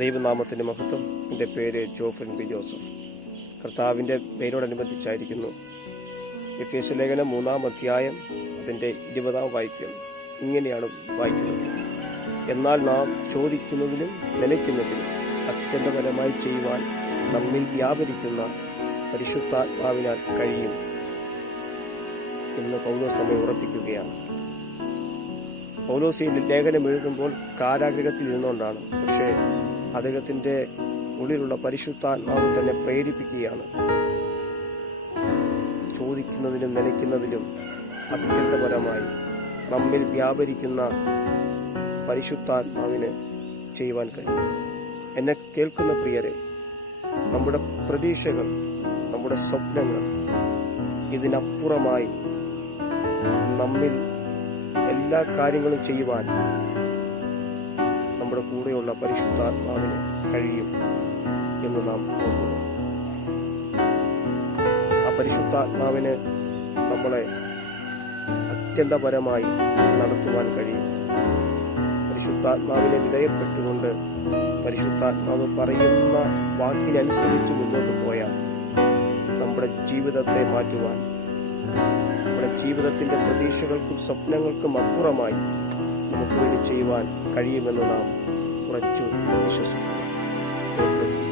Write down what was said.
ദൈവനാമത്തിൻ്റെ മഹത്വം. എൻ്റെ പേര് ജോഫിൻ പി ജോസഫ്. കർത്താവിൻ്റെ പേരോടനുബന്ധിച്ചായിരിക്കുന്നു. എഫേസ്യ ലേഖനം 3-ാം അധ്യായം അതിൻ്റെ 20-ാം വാക്യം ഇങ്ങനെയാണ് വായിക്കുന്നത്: എന്നാൽ നാം ചോദിക്കുന്നതിനും നനയ്ക്കുന്നതിനും അത്യന്തപരമായി ചെയ്യുവാൻ നമ്മിൽ വ്യാപരിക്കുന്ന പരിശുദ്ധാത്മാവിനാൽ കഴിയും എന്ന് പൗലോസ് നമ്മെ ഉറപ്പിക്കുകയാണ്. പൗലോസ് ഈ ലേഖനം എഴുതുമ്പോൾ കാരാഗൃഹത്തിൽ ഇരുന്നുകൊണ്ടാണ്. പക്ഷേ അദ്ദേഹത്തിൻ്റെ ഉള്ളിലുള്ള പരിശുദ്ധാത്മാവ് തന്നെ പ്രേരിപ്പിക്കുകയാണ്. ചോദിക്കുന്നതിനും നനയ്ക്കുന്നതിലും അത്യന്തപരമായി നമ്മിൽ വ്യാപരിക്കുന്ന പരിശുദ്ധാത്മാവിന് ചെയ്യുവാൻ കഴിയും. എന്നെ കേൾക്കുന്ന പ്രിയരെ, നമ്മുടെ പ്രതീക്ഷകൾ, നമ്മുടെ സ്വപ്നങ്ങൾ ഇതിനപ്പുറമായി നമ്മിൽ എല്ലാ കാര്യങ്ങളും ചെയ്യുവാൻ നമ്മുടെ കൂടെയുള്ള പരിശുദ്ധാത്മാവിന് കഴിയും എന്ന് നാം ഓർക്കുന്നു. ആ പരിശുദ്ധാത്മാവിന് നമ്മളെ അത്യന്തപരമായി നടത്തുവാൻ കഴിയും. പരിശുദ്ധാത്മാവിനെ വിധേയപ്പെട്ടുകൊണ്ട് പരിശുദ്ധാത്മാവ് പറയുന്ന വാക്കിനനുസരിച്ച് മുന്നോട്ട് പോയാൽ നമ്മുടെ ജീവിതത്തെ മാറ്റുവാൻ, നമ്മുടെ ജീവിതത്തിൻ്റെ പ്രതീക്ഷകൾക്കും സ്വപ്നങ്ങൾക്കും അപ്പുറമായി നമുക്ക് വേണ്ടി ചെയ്യുവാൻ കഴിയുമെന്ന് നാം ഉറച്ചു വിശ്വസിക്കുന്നു.